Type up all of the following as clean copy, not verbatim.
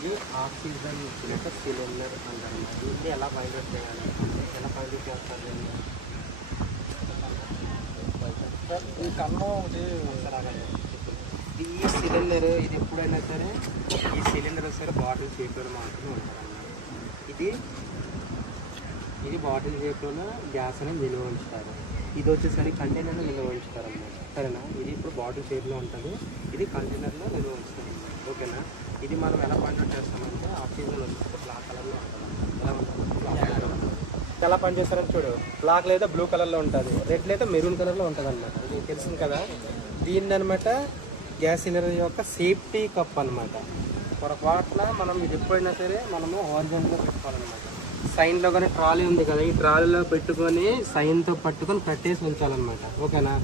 ఇది ఆక్సిజన్ యొక్క సిలిండర్ అంటారు. ఇది ఎలా ఫైండ్ అవుట్ చేయాలి, ఎలా ఫైండ్ అవుట్ చేస్తారు ఈ కన్ను ఒకటి ఈ సిలిండర్ ఇది ఎప్పుడైనా సరే ఈ సిలిండర్ సరే బాటిల్ షేప్లో మాత్రమే ఉంటారన్నమాట. ఇది బాటిల్ షేప్లో గ్యాస్ అనేది నిల్వ ఉంచుతారు. ఇది వచ్చేసరికి కంటైనర్లో నిల్వ ఉంచుతారు అన్నమాట. సరేనా, ఇది ఇప్పుడు బాటిల్ షేప్లో ఉంటుంది, ఇది కంటైనర్లో నిల్వ ఉంచుతారు. ఓకేనా, ఇది మనం ఎలా పనిచేస్తామంటే చేస్తామంటే ఆక్సిజన్ వచ్చేసి బ్లాక్ కలర్లో ఉంటుంది. ఎలా ఉంటుంది, ఎలా పనిచేస్తారని చూడు. బ్లాక్ లేదా బ్లూ కలర్లో ఉంటుంది, రెడ్ లేదా మెరూన్ కలర్లో ఉంటుంది అనమాట. ఇది తెలిసింది కదా. దీన్ని అనమాట గ్యాస్ సిలిండర్ యొక్క సేఫ్టీ కప్ అనమాట. పొరపాటున మనం ఇది ఎప్పుడైనా సరే మనము హారిజాంటల్గా పెట్టుకోవాలన్నమాట. సైన్లో కానీ ట్రాలీ ఉంది కదా, ఈ ట్రాలీలో పెట్టుకొని సైన్తో పట్టుకొని కట్టేసి ఉంచాలన్నమాట. ఓకేనా,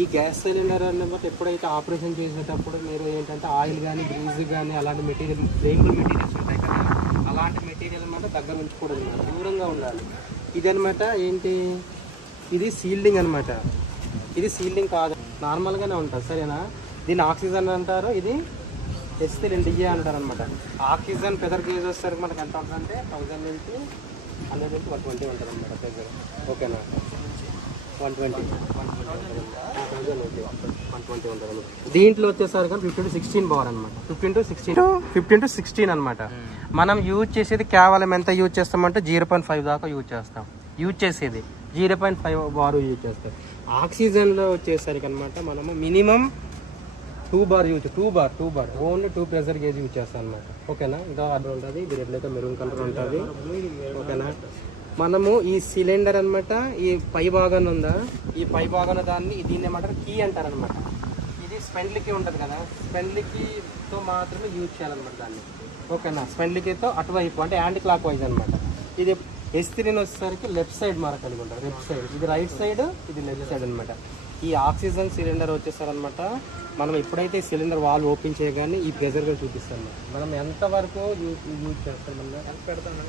ఈ గ్యాస్ సిలిండర్ అన్నమాట ఎప్పుడైతే ఆపరేషన్ చేసేటప్పుడు మీరు ఏంటంటే ఆయిల్ కానీ గ్రీజ్ కానీ అలాంటి మెటీరియల్ ఫ్లేమబుల్ మెటీరియల్స్ ఉంటాయి కదా, అలాంటి మెటీరియల్ అనమాట దగ్గర ఉంచకూడదు, దూరంగా ఉండాలి. ఇది అనమాట ఏంటి, ఇది సీల్డింగ్ అనమాట. ఇది సీల్డింగ్ కాదు, నార్మల్గానే ఉంటుంది. సరేనా, దీన్ని ఆక్సిజన్ అంటారు, ఇది ఎస్ఎల్ఎన్డిఏ అంటారు అనమాట. ఆక్సిజన్ ప్రెజర్ గేజ్ వచ్చేసరికి మనకి ఎంత ఉంటుందంటే 1000 నుంచి 100 నుంచి 120 ఉంటుంది అనమాట ప్రెజర్. ఓకేనా, 120 ఉంటుంది. దీంట్లో వచ్చేసరికి 15 to 16 బార్ అనమాట. 15 to 16 అనమాట. మనం యూజ్ చేసేది కేవలం ఎంత యూజ్ చేస్తామంటే 0.5 దాకా యూజ్ చేస్తాం. యూజ్ చేసేది 0.5 బార్ యూజ్ చేస్తాం. ఆక్సిజన్లో వచ్చేసరికి అనమాట మనము minimum 2 bar use 2 bar only 2 pressure gauge use చేస్తాం అనమాట. ఓకేనా, ఇంకా అర్థం ఉంటుంది. ఇది రెడ్ అయితే మెరూన్ కలర్ ఉంటుంది. ఓకేనా, మనము ఈ సిలిండర్ అనమాట ఈ పై భాగాన్ని ఉందా, ఈ పై భాగాన దాన్ని దీన్ని ఏమంటారు కీ అంటారనమాట. ఇది స్పెండ్లీ కీ ఉంటుంది కదా, స్పెండ్లీ కీతో మాత్రమే యూజ్ చేయాలన్నమాట దాన్ని. ఓకేనా, స్పెండ్లీ కీతో అటువైపు అంటే యాంటీ క్లాక్ వైజ్ అనమాట. ఇది S3 వచ్చేసరికి లెఫ్ట్ సైడ్ మార కలిగి ఉంటుంది, లెఫ్ట్ సైడ్, ఇది రైట్ సైడ్, ఇది లెఫ్ట్ సైడ్ అనమాట. ఈ ఆక్సిజన్ సిలిండర్ వచ్చేసారనమాట. మనం ఎప్పుడైతే సిలిండర్ వాల్వ్ ఓపెన్ చేయగానే ఈ ప్రెజర్గా చూపిస్తాం. మనం ఎంతవరకు యూజ్ చేస్తాం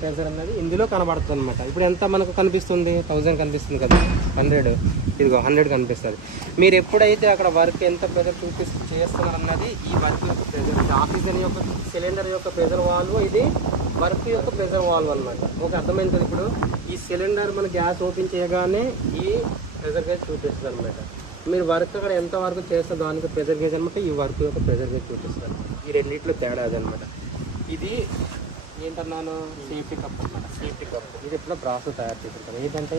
ప్రెజర్ అనేది ఇందులో కనబడుతుంది అనమాట. ఇప్పుడు ఎంత మనకు కనిపిస్తుంది, 1000 కనిపిస్తుంది కదా, 100, ఇదిగో 100 కనిపిస్తుంది. మీరు ఎప్పుడైతే అక్కడ వర్క్ ఎంత ప్రెజర్ చేస్తున్నారు అన్నది ఈ వర్క్ యొక్క ప్రెజర్, ఆక్సిజన్ యొక్క సిలిండర్ యొక్క ప్రెజర్ వాల్వ్, ఇది వర్క్ యొక్క ప్రెజర్ వాల్వ్ అనమాట. ఓకే, అర్థమైంది. ఇప్పుడు ఈ సిలిండర్ మన గ్యాస్ ఓపెన్ చేయగానే ఈ ప్రెజర్ గేజ్ చూపిస్తుంది అనమాట. మీరు వర్క్ అక్కడ ఎంత వరకు చేస్తే దానికి ప్రెజర్ గేజ్ అనమాట, ఈ వర్క్ యొక్క ప్రెజర్ గేజ్ చూపిస్తారు. ఈ రెండింటిలో తేడా అదనమాట. ఇది ఏంటన్నాను, సేఫ్టీ కప్ అనమాట. సేఫ్టీ కప్ ఇది ఎప్పుడో బ్రాస్ తయారు చేస్తుంటారు. ఏంటంటే